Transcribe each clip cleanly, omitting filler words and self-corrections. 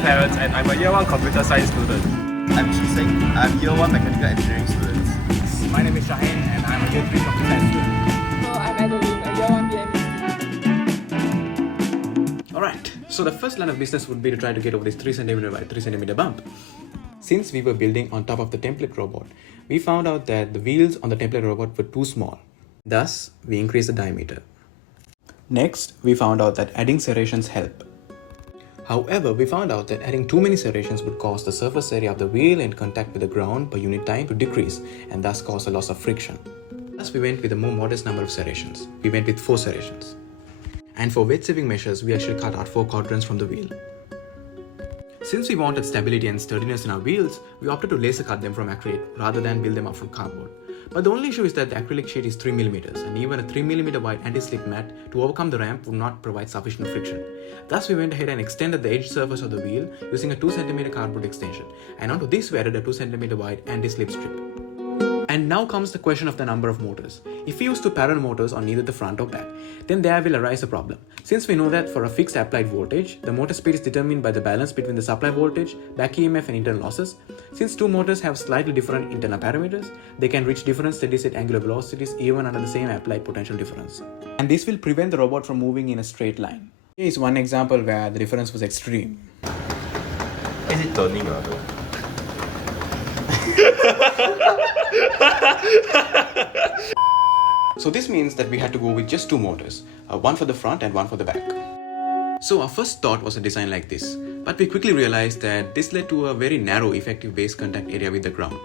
Clarence and I'm a year 1 computer science student. I'm Chiseng. I'm year 1 mechanical engineering student. My name is Shaheen and I'm a year 3 computer science student. So I'm Adeline, a year 1 BME. Alright, so the first line of business would be to try to get over this 3cm by 3cm bump. Since we were building on top of the template robot, we found out that the wheels on the template robot were too small. Thus, we increased the diameter. Next, we found out that adding serrations help. However, we found out that adding too many serrations would cause the surface area of the wheel in contact with the ground per unit time to decrease and thus cause a loss of friction. Thus, we went with a more modest number of serrations. We went with 4 serrations. And for weight-saving measures, we actually cut out 4 quadrants from the wheel. Since we wanted stability and sturdiness in our wheels, we opted to laser cut them from acrylic rather than build them up from cardboard. But the only issue is that the acrylic sheet is 3mm and even a 3mm wide anti-slip mat to overcome the ramp would not provide sufficient friction. Thus we went ahead and extended the edge surface of the wheel using a 2cm cardboard extension, and onto this we added a 2cm wide anti-slip strip. And now comes the question of the number of motors. If we use 2 parallel motors on either the front or back, then there will arise a problem. Since we know that for a fixed applied voltage, the motor speed is determined by the balance between the supply voltage, back EMF and internal losses. Since 2 motors have slightly different internal parameters, they can reach different steady-state angular velocities even under the same applied potential difference. And this will prevent the robot from moving in a straight line. Here is one example where the difference was extreme. Is it turning So this means that we had to go with just 2 motors, one for the front and one for the back. So our first thought was a design like this, but we quickly realized that this led to a very narrow effective base contact area with the ground,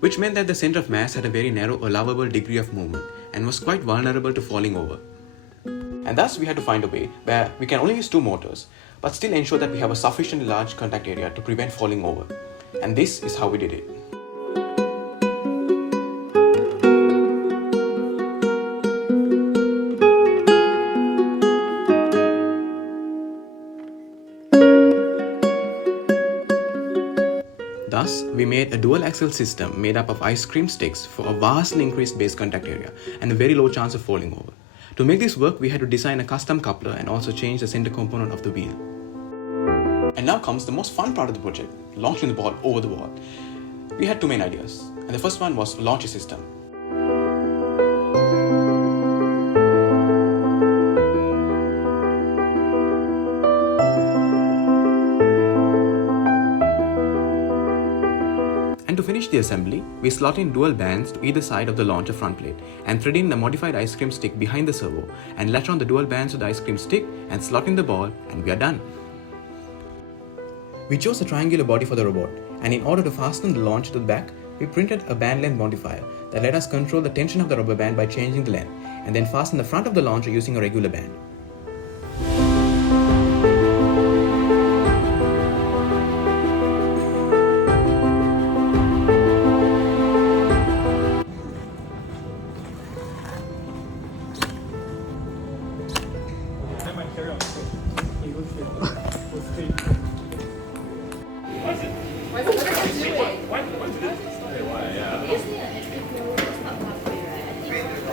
which meant that the center of mass had a very narrow allowable degree of movement and was quite vulnerable to falling over. And thus we had to find a way where we can only use 2 motors, but still ensure that we have a sufficiently large contact area to prevent falling over. And this is how we did it. Thus, we made a dual axle system made up of ice cream sticks for a vastly increased base contact area and a very low chance of falling over. To make this work, we had to design a custom coupler and also change the center component of the wheel. And now comes the most fun part of the project, launching the ball over the wall. We had 2 main ideas, and the first one was launch a system. And to finish the assembly, we slot in dual bands to either side of the launcher front plate and thread in the modified ice cream stick behind the servo and latch on the dual bands to the ice cream stick and slot in the ball, and we are done. We chose a triangular body for the robot, and in order to fasten the launcher to the back, we printed a band length modifier that let us control the tension of the rubber band by changing the length, and then fasten the front of the launcher using a regular band.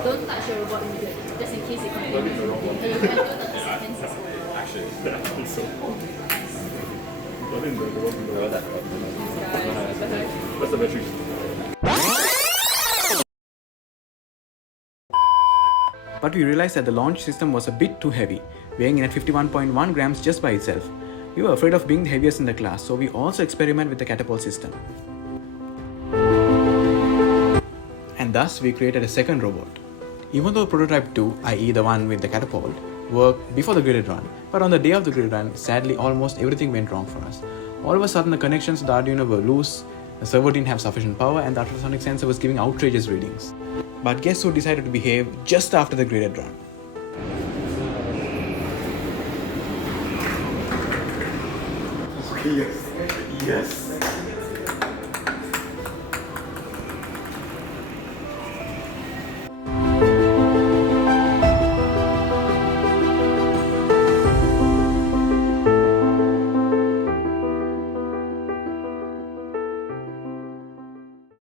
Don't touch your robot immediately, just in case it can be and you can do the sequences over. Actually, yeah, I think so. I think the robot will go that. That's the metric. But we realized that the launch system was a bit too heavy, weighing in at 51.1 grams just by itself. We were afraid of being the heaviest in the class, so we also experimented with the catapult system. And thus we created a second robot. Even though prototype 2, i.e. the one with the catapult, worked before the gridded run, but on the day of the gridded run, sadly almost everything went wrong for us. All of a sudden the connections to the Arduino were loose, the servo didn't have sufficient power, and the ultrasonic sensor was giving outrageous readings. But guess who decided to behave just after the gridded run? Yes.